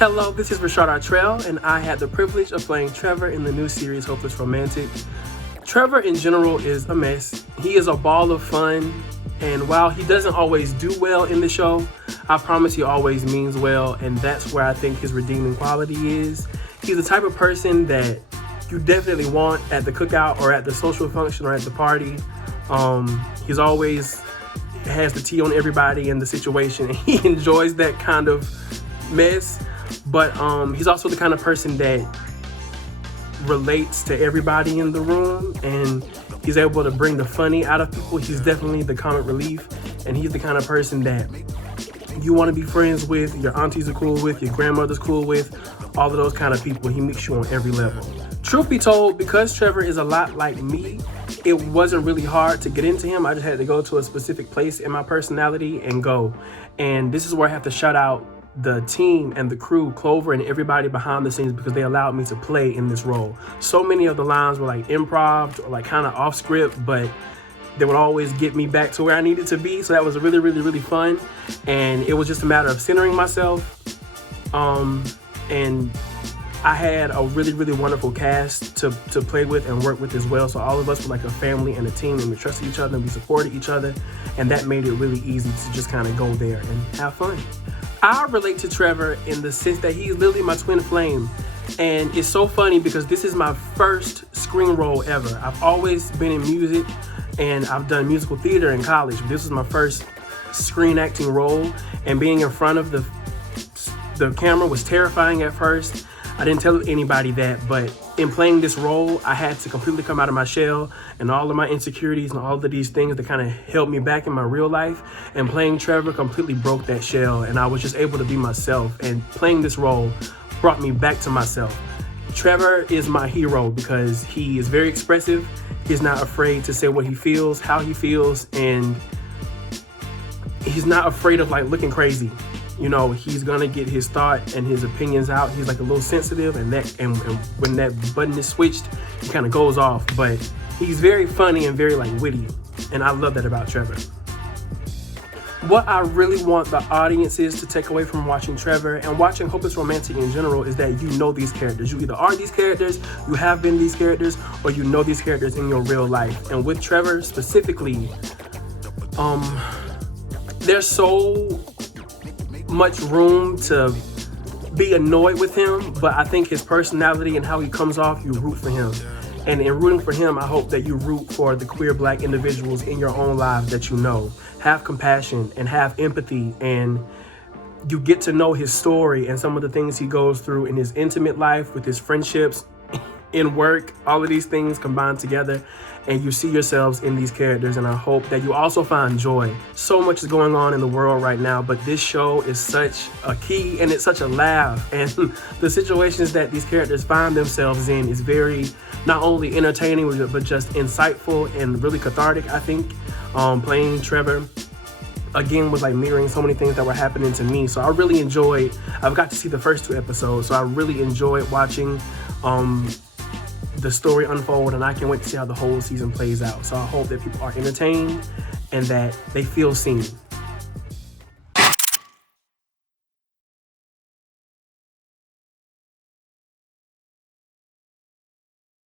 Hello, this is Reshaud Aurtrell, and I had the privilege of playing Trevor in the new series Hopeless Romantic. Trevor in general is a mess. He is a ball of fun, and while he doesn't always do well in the show, I promise he always means well, and that's where I think his redeeming quality is. He's the type of person that you definitely want at the cookout or at the social function or at the party. He's always has the tea on everybody in the situation, and he enjoys that kind of mess. But he's also the kind of person that relates to everybody in the room, and he's able to bring the funny out of people. He's definitely the comic relief, and he's the kind of person that you want to be friends with, your aunties are cool with, your grandmother's cool with, all of those kind of people. He meets you on every level. Truth be told, because Trevor is a lot like me, it wasn't really hard to get into him. I just had to go to a specific place in my personality and go. And this is where I have to shout out the team and the crew, Clover and everybody behind the scenes, because they allowed me to play in this role. So many of the lines were like improv or like kind of off script, but they would always get me back to where I needed to be. So that was really, really, really fun. And it was just a matter of centering myself. And I had a really, really wonderful cast to play with and work with as well. So all of us were like a family and a team, and we trusted each other and we supported each other. And that made it really easy to just kind of go there and have fun. I relate to Trevor in the sense that he's literally my twin flame. And it's so funny because this is my first screen role ever. I've always been in music and I've done musical theater in college. But this was my first screen acting role, and being in front of the camera was terrifying at first. I didn't tell anybody that, but in playing this role, I had to completely come out of my shell and all of my insecurities and all of these things that kind of held me back in my real life. And playing Trevor completely broke that shell, and I was just able to be myself. And playing this role brought me back to myself. Trevor is my hero because he is very expressive. He's not afraid to say what he feels, how he feels, and he's not afraid of like looking crazy. You know, he's gonna get his thought and his opinions out. He's like a little sensitive, and when that button is switched, he kind of goes off. But he's very funny and very like witty, and I love that about Trevor. What I really want the audiences to take away from watching Trevor and watching Hopeless Romantic in general is that you know these characters. You either are these characters, you have been these characters, or you know these characters in your real life. And with Trevor specifically, there's so much room to be annoyed with him, but I think his personality and how he comes off, you root for him. And in rooting for him, I hope that you root for the queer Black individuals in your own lives that you know. Have compassion and have empathy, and you get to know his story and some of the things he goes through in his intimate life, with his friendships, in work, all of these things combined together, and you see yourselves in these characters. And I hope that you also find joy. So much is going on in the world right now, but this show is such a key, and it's such a laugh, and the situations that these characters find themselves in is very not only entertaining but just insightful and really cathartic. I think playing Trevor again was like mirroring so many things that were happening to me. So I really enjoyed, I've got to see the first 2 episodes, so I really enjoyed watching the story unfold, and I can't wait to see how the whole season plays out. So I hope that people are entertained and that they feel seen.